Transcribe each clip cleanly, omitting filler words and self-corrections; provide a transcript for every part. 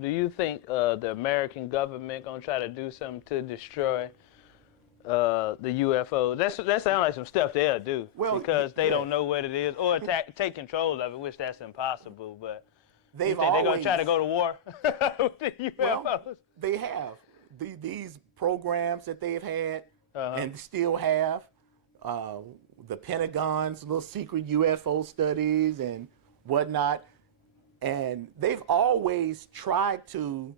Do you think the American government gonna try to do something to destroy the UFOs? That sounds like some stuff they'll do, because they don't know what it is, or take control of it, which that's impossible. But you think they're gonna try to go to war with the UFOs? Well, they have these programs that they've had and still have. The Pentagon's little secret UFO studies and whatnot. And they've always tried to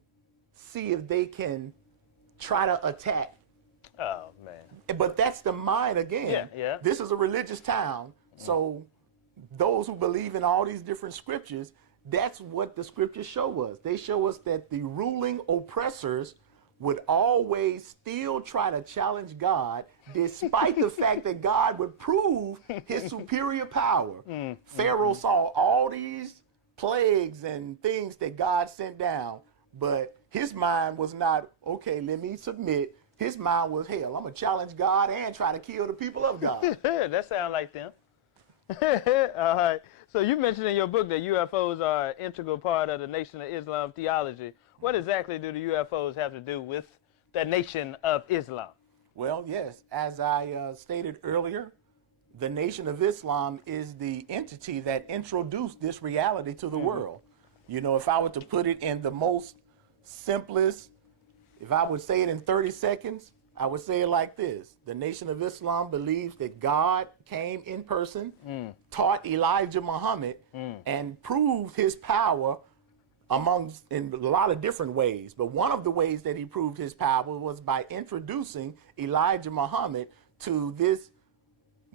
see if they can try to attack. Oh, man. But that's the mind again. Yeah, yeah. This is a religious town. So those who believe in all these different scriptures, that's what the scriptures show us. They show us that the ruling oppressors would always still try to challenge God, despite the fact that God would prove his superior power. Pharaoh saw all these plagues and things that God sent down, but his mind was not, okay, let me submit. His mind was, hell, I'm going to challenge God and try to kill the people of God. That sounds like them. All right. So you mentioned in your book that UFOs are an integral part of the Nation of Islam theology. What exactly do the UFOs have to do with the Nation of Islam? Well, yes, as I stated earlier, the Nation of Islam is the entity that introduced this reality to the world. You know, if I were to put it in the most simplest, if I would say it in 30 seconds, I would say it like this. The Nation of Islam believes that God came in person, taught Elijah Muhammad, and proved his power in a lot of different ways. But one of the ways that he proved his power was by introducing Elijah Muhammad to this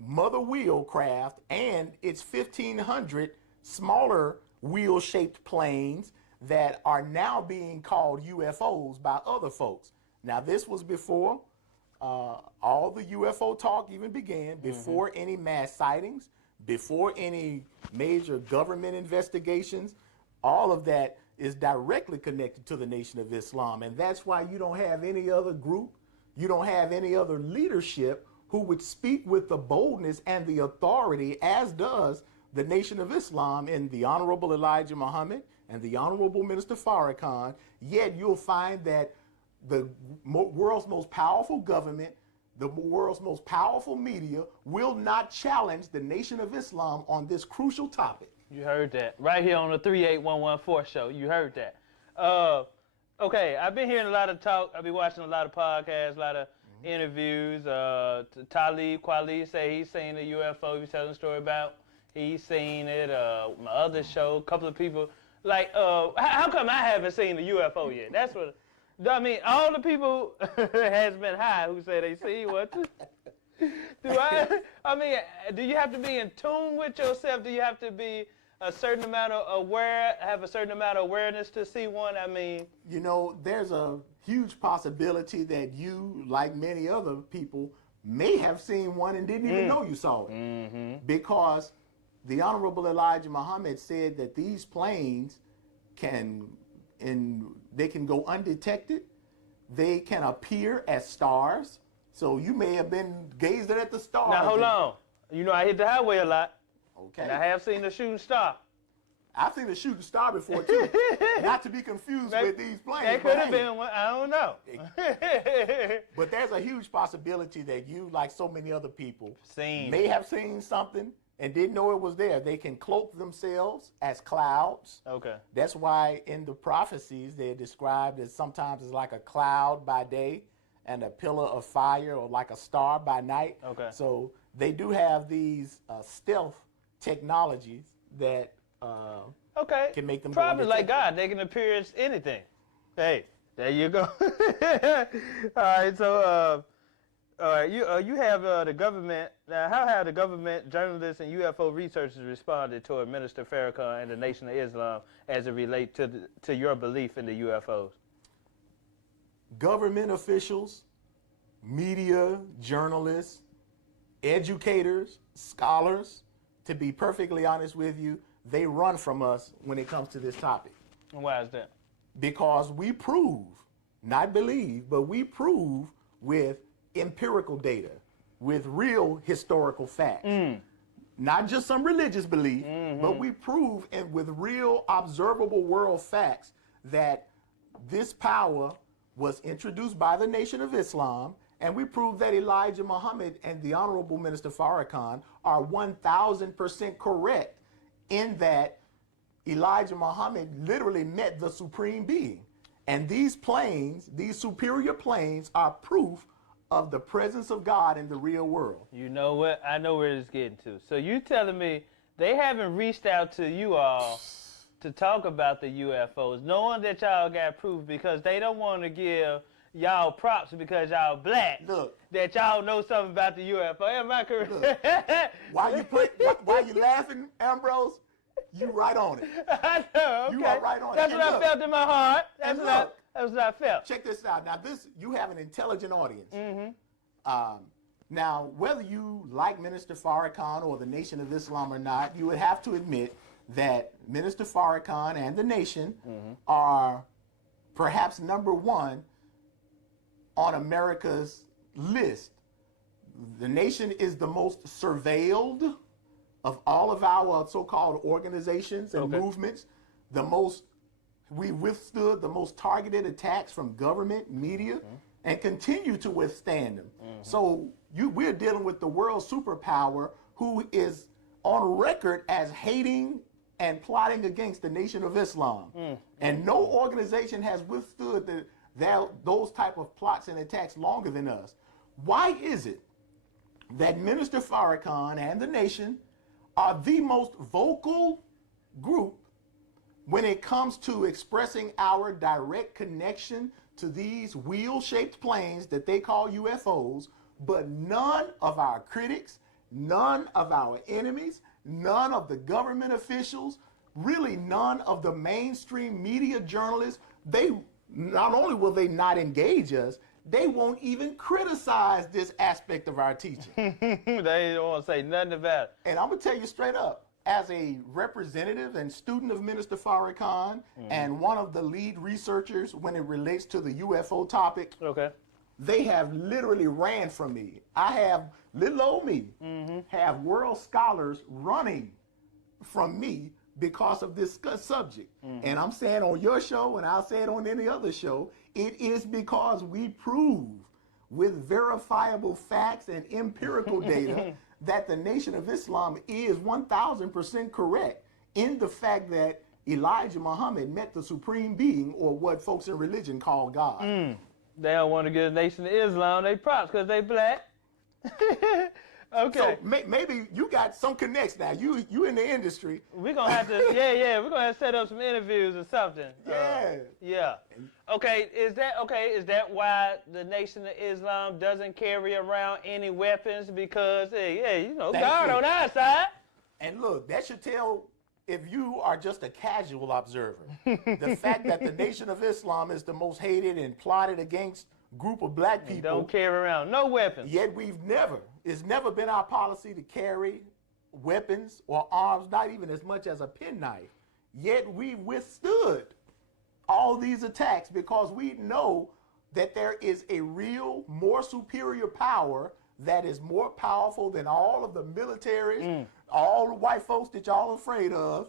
mother wheel craft and its 1,500 smaller wheel-shaped planes that are now being called UFOs by other folks. Now, this was before all the UFO talk even began, before any mass sightings, before any major government investigations. All of that is directly connected to the Nation of Islam. And that's why you don't have any other group, you don't have any other leadership who would speak with the boldness and the authority as does the Nation of Islam in the Honorable Elijah Muhammad and the Honorable Minister Farrakhan. Yet you'll find that the world's most powerful government, the world's most powerful media will not challenge the Nation of Islam on this crucial topic. You heard that. Right here on the 38114 show. You heard that. Okay, I've been hearing a lot of talk. I've been watching a lot of podcasts, a lot of interviews. Talib Kweli say he's seen the UFO. He's telling a story about. He's seen it. My other show, a couple of people. Like, how come I haven't seen the UFO yet? That's what... I mean, all the people has been high who say they see what. I mean, do you have to be in tune with yourself? Do you have to be a certain amount of aware, have a certain amount of awareness to see one? I mean, you know, there's a huge possibility that you, like many other people, may have seen one and didn't even know you saw it. Because the Honorable Elijah Muhammad said that these planes they can go undetected. They can appear as stars. So you may have been gazing at the stars. Now, hold on. You know, I hit the highway a lot. Okay. And I have seen the shooting star. I've seen the shooting star before, too. Not to be confused with these planes. That could have been one. I don't know. But there's a huge possibility that you, like so many other people, may have seen something and didn't know it was there. They can cloak themselves as clouds. Okay. That's why in the prophecies they're described as sometimes as like a cloud by day and a pillar of fire, or like a star by night. Okay. So they do have these stealth technologies that can make them probably like God. They can appear as anything. Hey, there you go. All right, so you have the government. Now, how have the government, journalists, and UFO researchers responded toward Minister Farrakhan and the Nation of Islam as it relates to your belief in the UFOs? Government officials, media, journalists, educators, scholars, to be perfectly honest with you, they run from us when it comes to this topic. And why is that? Because we prove, not believe, but we prove with empirical data, with real historical facts. Not just some religious belief, but we prove with real observable world facts that this power was introduced by the Nation of Islam, and we proved that Elijah Muhammad and the Honorable Minister Farrakhan are 1,000% correct in that Elijah Muhammad literally met the Supreme Being. And these planes, these superior planes, are proof of the presence of God in the real world. You know what? I know where it's getting to. So you telling me they haven't reached out to you all to talk about the UFOs, knowing that y'all got proof, because they don't want to give y'all props because y'all black. Look, that y'all know something about the UFO. Am I correct? Why you laughing, Ambrose? You right on it. I know. Okay. You are right on That's it. That's what I felt in my heart. That's what I felt. Check this out. Now, you have an intelligent audience. Now, whether you like Minister Farrakhan or the Nation of Islam or not, you would have to admit that Minister Farrakhan and the Nation are perhaps number one on America's list. The Nation is the most surveilled of all of our so-called organizations and movements. We withstood the most targeted attacks from government, media, and continue to withstand them. So we're dealing with the world superpower who is on record as hating and plotting against the Nation of Islam. And no organization has withstood those type of plots and attacks longer than us. Why is it that Minister Farrakhan and the Nation are the most vocal group when it comes to expressing our direct connection to these wheel-shaped planes that they call UFOs, but none of our critics, none of our enemies, none of the government officials, really none of the mainstream media journalists, they not only will they not engage us, they won't even criticize this aspect of our teaching. They don't want to say nothing about it. And I'm going to tell you straight up, as a representative and student of Minister Farrakhan and one of the lead researchers when it relates to the UFO topic, they have literally ran from me. I have, little old me, have world scholars running from me because of this subject. And I'm saying on your show, and I'll say it on any other show, it is because we prove with verifiable facts and empirical data that the Nation of Islam is 1,000% correct in the fact that Elijah Muhammad met the Supreme Being, or what folks in religion call God. They don't want to give the Nation of Islam they props because they black. So maybe you got some connects now. You in the industry. We're going to have to, we're going to have to set up some interviews or something. Yeah. Okay, is that why the Nation of Islam doesn't carry around any weapons? Because, God on our side. And look, that should tell, if you are just a casual observer, the fact that the Nation of Islam is the most hated and plotted against group of black people. Don't carry around no weapons. Yet it's never been our policy to carry weapons or arms, not even as much as a penknife. Yet we withstood all these attacks because we know that there is a real, more superior power that is more powerful than all of the militaries, all the white folks that y'all afraid of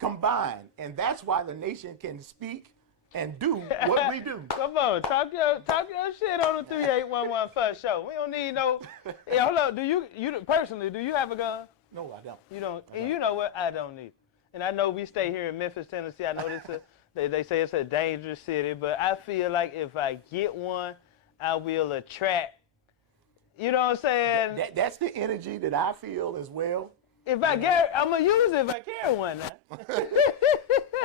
combined. And that's why the Nation can speak and do what we do. Come on, talk your shit on the 3811 First Show. We don't need no. Yeah, hold on. Do you personally, do you have a gun? No, I don't. You don't. And you know what? I don't need. And I know we stay here in Memphis, Tennessee. I know they say it's a dangerous city, but I feel like if I get one, I will attract. You know what I'm saying? That's the energy that I feel as well. If I get, I'm gonna use it if I carry one now.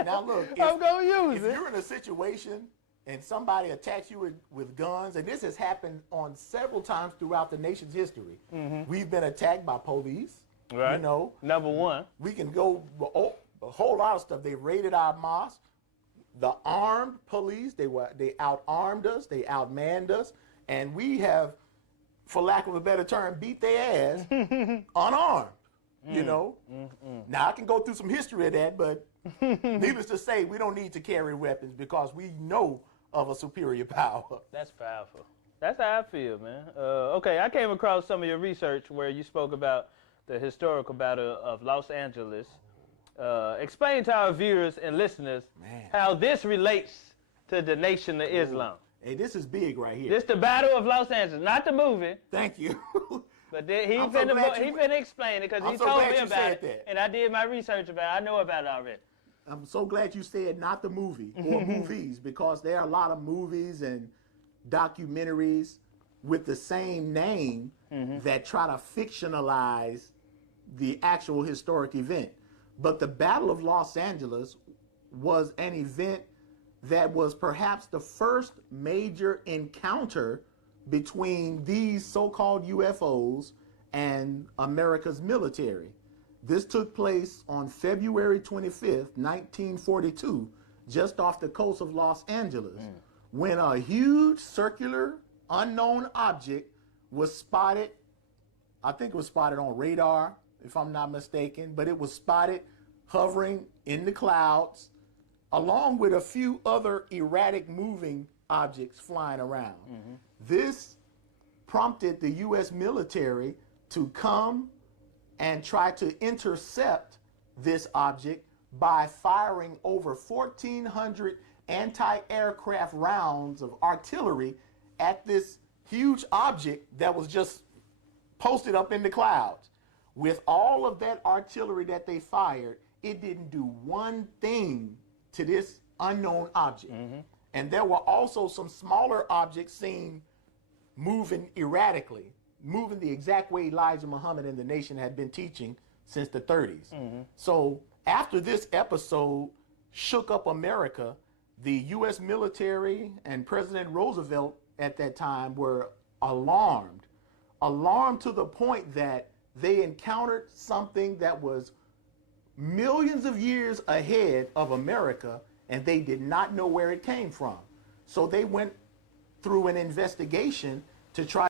Now look, I'm gonna use it. If you're in a situation and somebody attacks you with guns, and this has happened on several times throughout the nation's history, we've been attacked by police. Right. You know, number one. We can go a whole lot of stuff. They raided our mosque. The armed police, they out-armed us, they outmanned us, and we have, for lack of a better term, beat their ass unarmed. You know? Now I can go through some history of that, but needless to say, we don't need to carry weapons because we know of a superior power. That's powerful. That's how I feel, man. Okay, I came across some of your research where you spoke about the historical battle of Los Angeles. Explain to our viewers and listeners how this relates to the Nation of Islam. Hey, this is big right here. This the Battle of Los Angeles, not the movie. Thank you. But he finna explain it because he told me about it, and I did my research about it. I know about it already. I'm so glad you said not the movie or movies, because there are a lot of movies and documentaries with the same name that try to fictionalize the actual historic event. But the Battle of Los Angeles was an event that was perhaps the first major encounter between these so-called UFOs and America's military. This took place on February 25th, 1942, just off the coast of Los Angeles, when a huge circular unknown object was spotted. I think it was spotted on radar, if I'm not mistaken, but it was spotted hovering in the clouds, along with a few other erratic moving objects flying around. This prompted the U.S. military to come and try to intercept this object by firing over 1,400 anti-aircraft rounds of artillery at this huge object that was just posted up in the clouds. With all of that artillery that they fired, it didn't do one thing to this unknown object. And there were also some smaller objects seen moving erratically, moving the exact way Elijah Muhammad and the nation had been teaching since the 30s. So after this episode shook up America, the U.S. military and President Roosevelt at that time were alarmed to the point that they encountered something that was millions of years ahead of America, and they did not know where it came from. So they went through an investigation to try